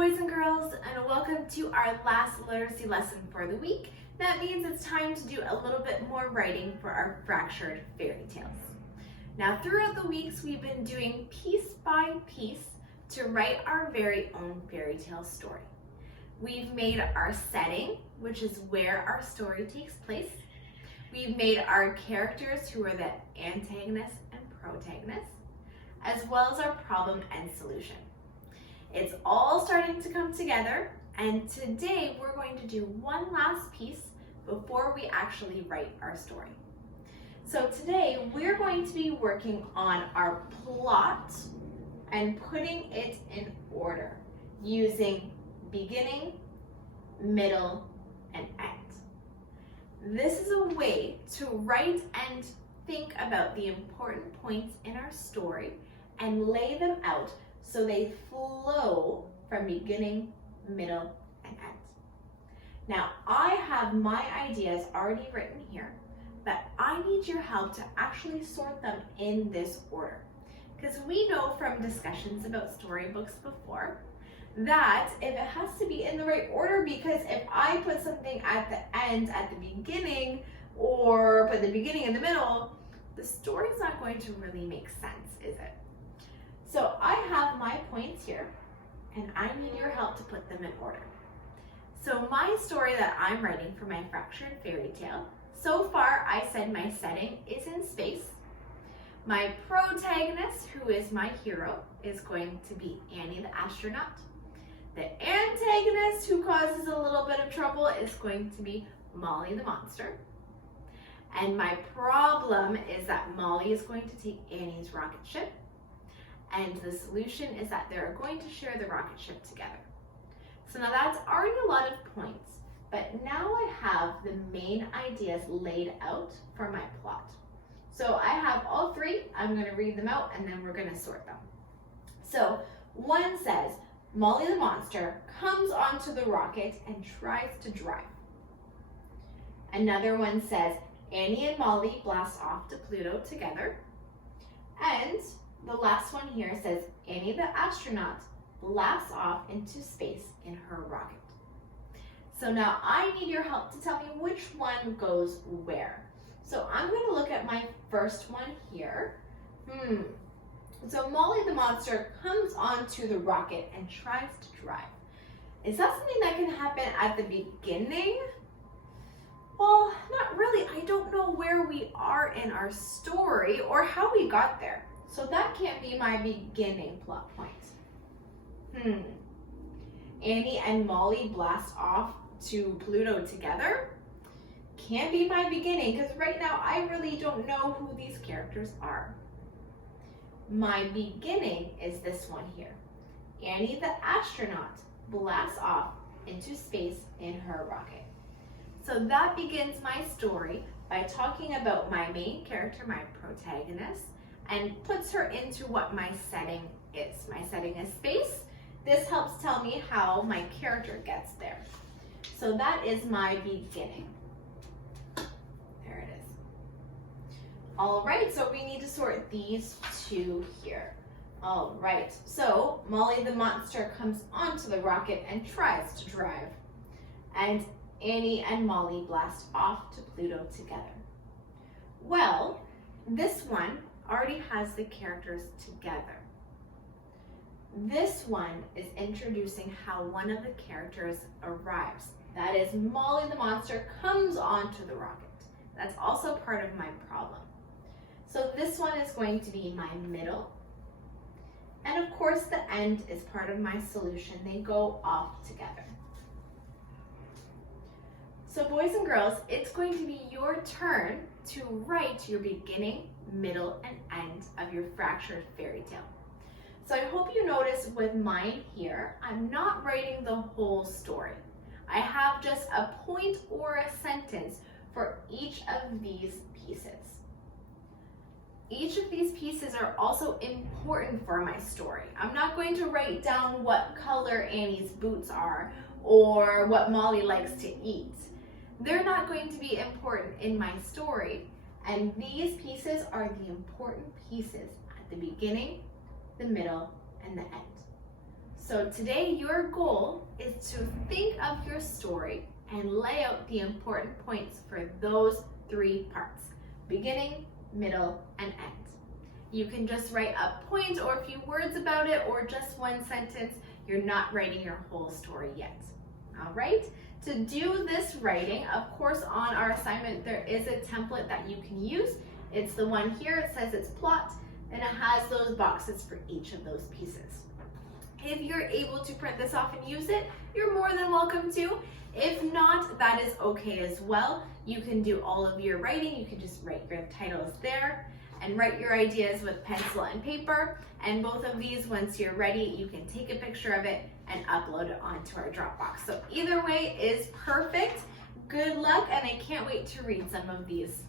boys and girls, and welcome to our last literacy lesson for the week. That means it's time to do a little bit more writing for our fractured fairy tales. Now, throughout the weeks, we've been doing piece by piece to write our very own fairy tale story. We've made our setting, which is where our story takes place. We've made our characters, who are the antagonists and protagonists, as well as our problem and solution. It's all starting to come together, and today we're going to do one last piece before we actually write our story. So today we're going to be working on our plot and putting it in order using beginning, middle, and end. This is a way to write and think about the important points in our story and lay them out so they flow from beginning, middle, and end. Now, I have my ideas already written here, but I need your help to actually sort them in this order. Because we know from discussions about storybooks before that if it has to be in the right order, because if I put something at the end at the beginning or put the beginning in the middle, the story's not going to really make sense, is it? So I have my points here, and I need your help to put them in order. So my story that I'm writing for my fractured fairy tale, so far I said my setting is in space. My protagonist, who is my hero, is going to be Annie the astronaut. The antagonist, who causes a little bit of trouble, is going to be Molly the monster. And my problem is that Molly is going to take Annie's rocket ship. And the solution is that they're going to share the rocket ship together. So now that's already a lot of points, but now I have the main ideas laid out for my plot. So I have all three. I'm going to read them out and then we're going to sort them. So one says, Molly the monster comes onto the rocket and tries to drive. Another one says, Annie and Molly blast off to Pluto together. And the last one here says, Annie the astronaut blasts off into space in her rocket. So now I need your help to tell me which one goes where. So I'm going to look at my first one here. So Molly the monster comes onto the rocket and tries to drive. Is that something that can happen at the beginning? Well, not really. I don't know where we are in our story or how we got there. So that can't be my beginning plot point. Annie and Molly blast off to Pluto together. Can't be my beginning, because right now I really don't know who these characters are. My beginning is this one here. Annie the astronaut blasts off into space in her rocket. So that begins my story by talking about my main character, my protagonist, and puts her into what my setting is. My setting is space. This helps tell me how my character gets there. So that is my beginning. There it is. All right, so we need to sort these two here. All right, so Molly the monster comes onto the rocket and tries to drive. And Annie and Molly blast off to Pluto together. Well, this one already has the characters together. This one is introducing how one of the characters arrives. That is, Molly the monster comes onto the rocket. That's also part of my problem. So this one is going to be my middle. And of course the end is part of my solution. They go off together. So boys and girls, it's going to be your turn to write your beginning, middle, and end of your fractured fairy tale. So I hope you notice with mine here, I'm not writing the whole story. I have just a point or a sentence for each of these pieces. Each of these pieces are also important for my story. I'm not going to write down what color Annie's boots are or what Molly likes to eat. They're not going to be important in my story, and these pieces are the important pieces at the beginning, the middle, and the end. So today your goal is to think of your story and lay out the important points for those 3 parts: beginning, middle, and end. You can just write a point or a few words about it, or just one sentence. You're not writing your whole story yet. All right? To do this writing, of course, on our assignment, there is a template that you can use. It's the one here. It says it's plot, and it has those boxes for each of those pieces. If you're able to print this off and use it, you're more than welcome to. If not, that is okay as well. You can do all of your writing. You can just write your titles there and write your ideas with pencil and paper. And both of these, once you're ready, you can take a picture of it and upload it onto our Dropbox. So either way is perfect. Good luck, and I can't wait to read some of these.